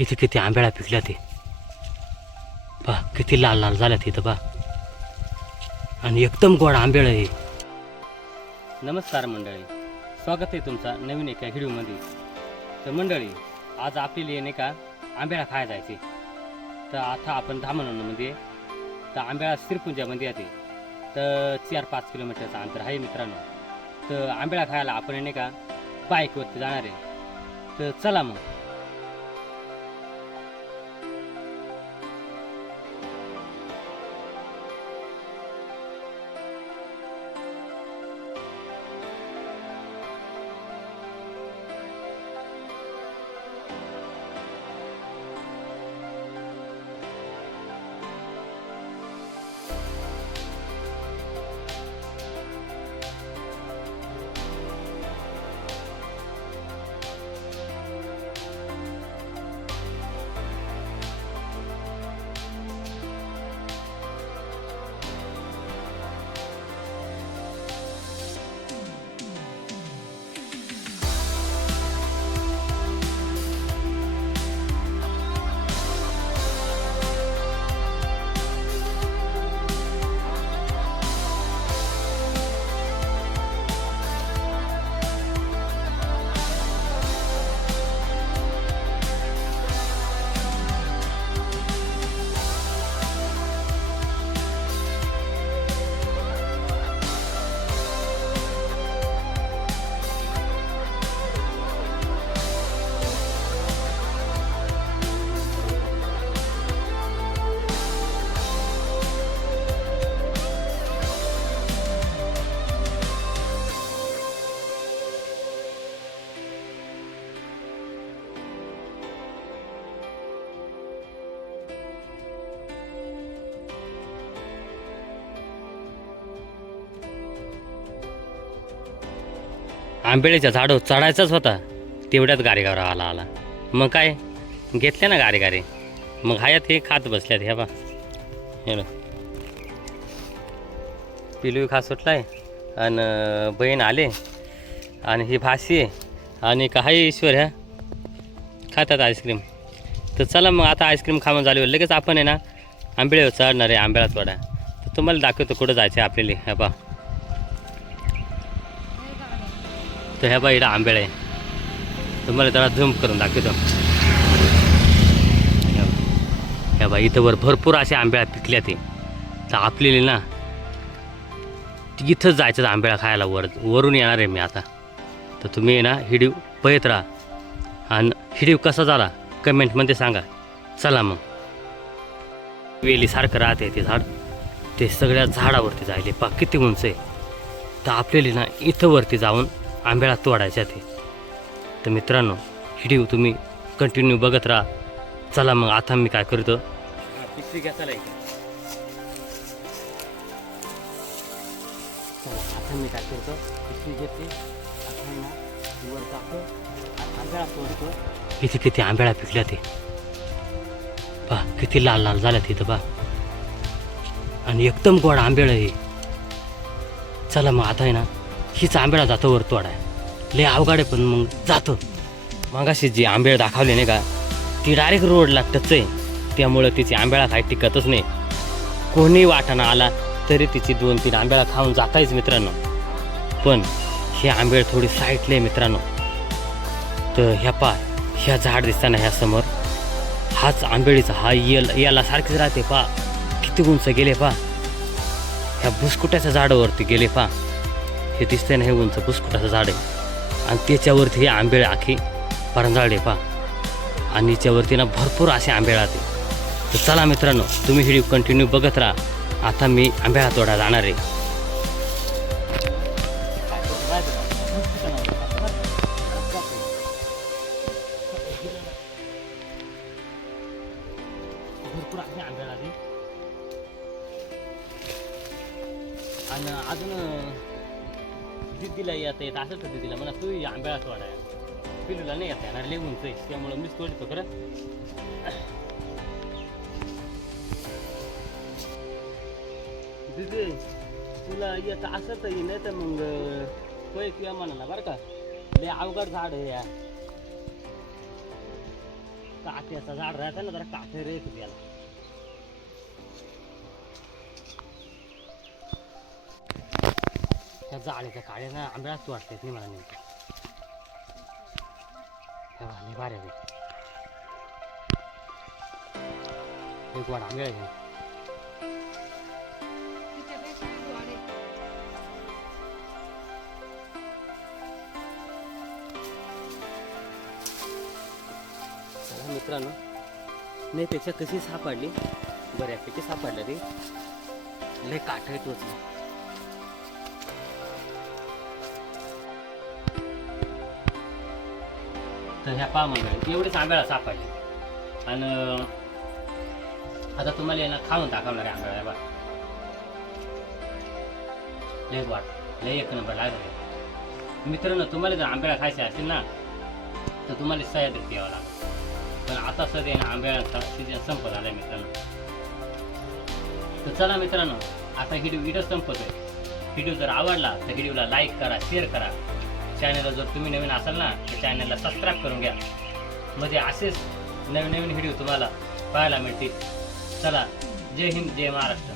इथे किती आंब्याला पिकल्या ते पहा, किती लाल लाल झाल्यात इथं पहा, आणि एकदम गोड आंबेळ आहे. नमस्कार मंडळी, स्वागत आहे तुमचा नवीन एका व्हिडिओमध्ये. तर मंडळी, आज आपल्याला नाही का आंब्याला खायला जायचे. तर आता आपण धामणमध्ये तर आंब्याला श्रीपुंजामध्ये येते. तर 4-5 किलोमीटरचं अंतर आहे मित्रांनो. तर आंब्याला खायला आपण नाही का बाईकवरती जाणार आहे. तर चला मग. आंबेळीच्या झाडं चढायचाच होता, तेवढ्यात गारेगावर आला. मग काय घेतले ना गारे. मग हायात हे खात बसल्यात. हे बा, हे पिलू खा सुटलाय, आणि बहीण आले, आणि ही भाशी आहे, आणि काही ईश्वर ह्या खातात आईस्क्रीम. तर चला मग, आता आईस्क्रीम खाऊन झाल्यावर लगेच आपण आहे ना आंबेळीवर चढणार आहे. आंब्याला तोडा. तर तुम्हाला दाखवतो कुठं जायचं आहे आपल्याला. हे बा, तर ह्या बा इकडं आंबेळ आहे. तुम्हाला त्याला झूम करून दाखवतो. ह्या बा, इथं वर भरपूर असे आंब्याला पिकल्या ते. तर आपल्याला ना इथंच जायचं आंब्याला खायला. वरून येणार आहे मी आता. तर तुम्ही ना व्हिडिओ पाहत राहा, आणि व्हिडिओ कसा झाला कमेंटमध्ये सांगा. चला मग. वेलीसारखं राहते ते झाड, ते सगळ्या झाडावरती जायले पा किती उंच आहे. तर आपल्याला ना इथं वरती जाऊन आंब्याला तोडायच्या ते. तर मित्रांनो, व्हिडिओ तुम्ही कंटिन्यू बघत राहा. चला मग, आता मी काय करतो, पिशवी घ्या. चला आता मी काय करतो, पिशवी घेते, वर जातो, आंब्याला तोडतो. इथे किती आंब्याला पिकल्या ते पहा, किती लाल लाल झाल्यात इथं पहा, आणि एकदम गोड आंबेळ आहे. चला मग, आता आहे ना हीच आंबेळा जातो वर तोडाय. लय अवघड आहे, पण मग जातो. मग अशी जी आंबेळ दाखवली नाही का, ती डायरेक्ट रोडला टच आहे. त्यामुळं तिची आंबेळा काही टिकतच नाही. कोणी वाटाणा आला तरी तिची 2-3 आंबेळा खाऊन जातायच मित्रांनो. पण हे आंबेळ थोडी साईटले मित्रांनो. तर ह्या पा, ह्या झाड दिसताना ह्या समोर, हाच आंबेळीचा हा याला सारखीच राहते पा. किती उंच गेले पा, ह्या भुसकुट्याच्या झाडावरती गेले पा. हे दिसतंय ना, हे उंच भुसकुटाचं झाड आहे, आणि त्याच्यावरती हे आंबेळ आखी परंजाळे पा, आणि याच्यावरती ना भरपूर असे आंबेळ राहते. तर चला मित्रांनो, तुम्ही व्हिडिओ कंटिन्यू बघत राहा. आता मी आंब्याला तोडा जाणार आहे. भरपूर असे आंबेळ आले, आणि अजून दिदीला येत असेल तर दिदीला म्हणा तू आंब्याला तोडाय. पिलूला नाही येत येणार, लय उंच आहे, त्यामुळं मीच तोडतो खरं. दिदी तुला येत असं तरी नाही तर मग होय किंवा म्हणाला बरं का, लय अवघड झाड आहे यार. काट्याचा झाड राहता ना जरा काटे रे याला. त्या जाळीच्या काळ्या ना आंब्यालाच वाटतात नाही मला नेमकं. हे बघा लय भारी आहे. एक वाट आंबे आहे. मित्रांनो नाहीपेक्षा कशी सापडली, बऱ्यापैकी सापडलं रे. लय काठ आहे टोचलं. तर ह्या पहा मंडळी एवढीच आंब्याला सापडली. आणि आता तुम्हाला यांना खाऊन टाकवणार आहे आंब्याला. बा लय वाट लय एक नंबर लागला. मित्रांनो तुम्हाला जर आंब्याला खायचे असेल ना तर तुम्हाला सह्याद्रीत यावं लागेल. पण आता सध्या ना आंब्याचा सीजन संपत आलाय मित्रांनो. तर चला मित्रांनो आता व्हिडिओ संपतोय. व्हिडिओ जर आवडला तर व्हिडिओला लाईक करा, शेअर करा. चॅनलला जर तुम्ही नवीन असाल ना तर चॅनलला सबस्क्राईब करून घ्या. म्हणजे असेच नवीन नवीन व्हिडिओ तुम्हाला पाहायला मिळतील. चला जय हिंद, जय महाराष्ट्र.